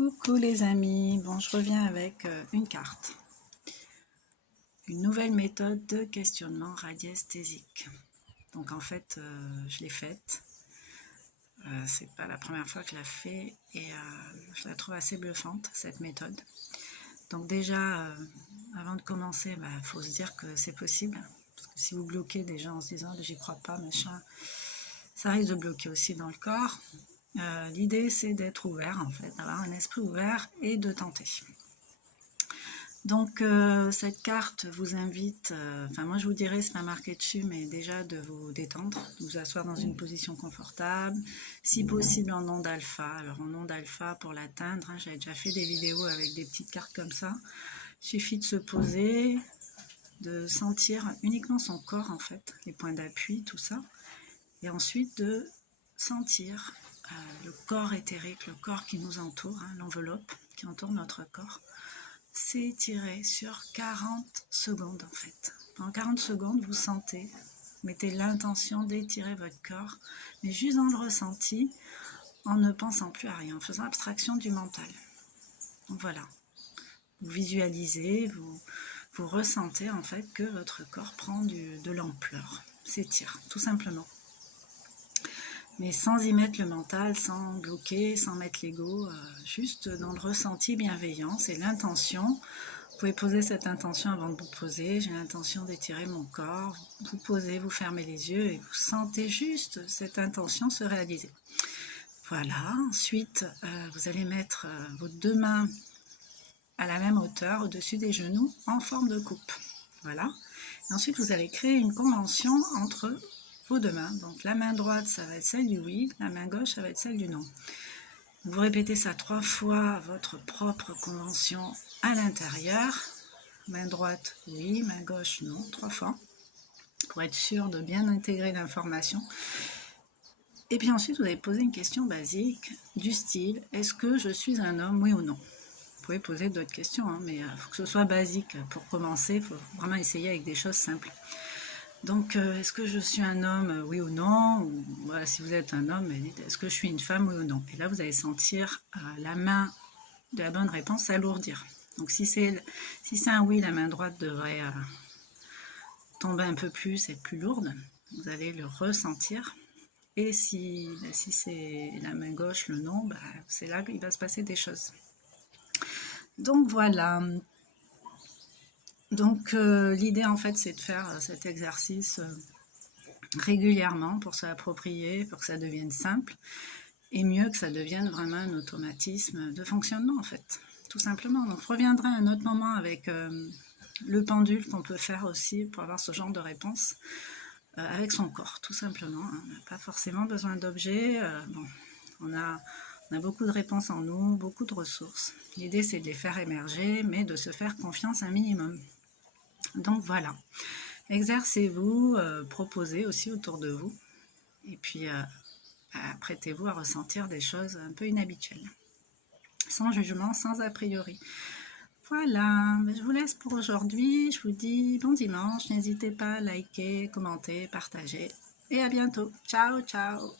Coucou les amis, bon je reviens avec une carte, une nouvelle méthode de questionnement radiesthésique. Donc en fait je l'ai faite, c'est pas la première fois que je la fais et je la trouve assez bluffante cette méthode. Donc déjà avant de commencer, faut se dire que c'est possible, parce que si vous bloquez déjà en se disant j'y crois pas machin, ça risque de bloquer aussi dans le corps. L'idée c'est d'être ouvert en fait, d'avoir un esprit ouvert et de tenter. Donc cette carte vous invite, moi je vous dirais, c'est pas marqué dessus, mais déjà de vous détendre, de vous asseoir dans une position confortable, si possible en onde alpha. Alors en onde alpha pour l'atteindre, j'avais déjà fait des vidéos avec des petites cartes comme ça, il suffit de se poser, de sentir uniquement son corps en fait, les points d'appui, tout ça, et ensuite de sentir le corps éthérique, le corps qui nous entoure, l'enveloppe qui entoure notre corps, s'étirer sur 40 secondes en fait. Pendant 40 secondes, vous sentez, mettez l'intention d'étirer votre corps, mais juste dans le ressenti, en ne pensant plus à rien, en faisant abstraction du mental. Donc voilà, vous visualisez, vous ressentez en fait que votre corps prend de l'ampleur, s'étire, tout simplement. Mais sans y mettre le mental, sans bloquer, sans mettre l'ego, juste dans le ressenti bienveillant, c'est l'intention. Vous pouvez poser cette intention avant de vous poser. J'ai l'intention d'étirer mon corps. Vous posez, vous fermez les yeux et vous sentez juste cette intention se réaliser. Voilà, ensuite vous allez mettre vos deux mains à la même hauteur, au-dessus des genoux, en forme de coupe. Voilà. Et ensuite vous allez créer une convention entre vos deux mains. Donc la main droite, ça va être celle du oui, la main gauche, ça va être celle du non. Vous répétez ça 3 fois, votre propre convention à l'intérieur. Main droite, oui, main gauche, non, 3 fois, pour être sûr de bien intégrer l'information. Et puis ensuite, vous allez poser une question basique du style, est-ce que je suis un homme, oui ou non? Vous pouvez poser d'autres questions, mais il faut que ce soit basique. Pour commencer, il faut vraiment essayer avec des choses simples. Donc, est-ce que je suis un homme, oui ou non? Ou, voilà, si vous êtes un homme, dites, est-ce que je suis une femme, oui ou non? Et là, vous allez sentir la main de la bonne réponse s'alourdir. Donc, si c'est un oui, la main droite devrait tomber un peu plus, être plus lourde. Vous allez le ressentir. Et si c'est la main gauche, le non, c'est là qu'il va se passer des choses. Donc, voilà. Donc l'idée en fait c'est de faire cet exercice régulièrement pour se l'approprier, pour que ça devienne simple et mieux que ça devienne vraiment un automatisme de fonctionnement en fait, tout simplement. Donc je reviendrai à un autre moment avec le pendule qu'on peut faire aussi pour avoir ce genre de réponse avec son corps, tout simplement. On n'a pas forcément besoin d'objets, on a beaucoup de réponses en nous, beaucoup de ressources. L'idée c'est de les faire émerger mais de se faire confiance un minimum. Donc voilà, exercez-vous, proposez aussi autour de vous, et puis apprêtez-vous à ressentir des choses un peu inhabituelles, sans jugement, sans a priori. Voilà, je vous laisse pour aujourd'hui, je vous dis bon dimanche, n'hésitez pas à liker, commenter, partager, et à bientôt. Ciao, ciao.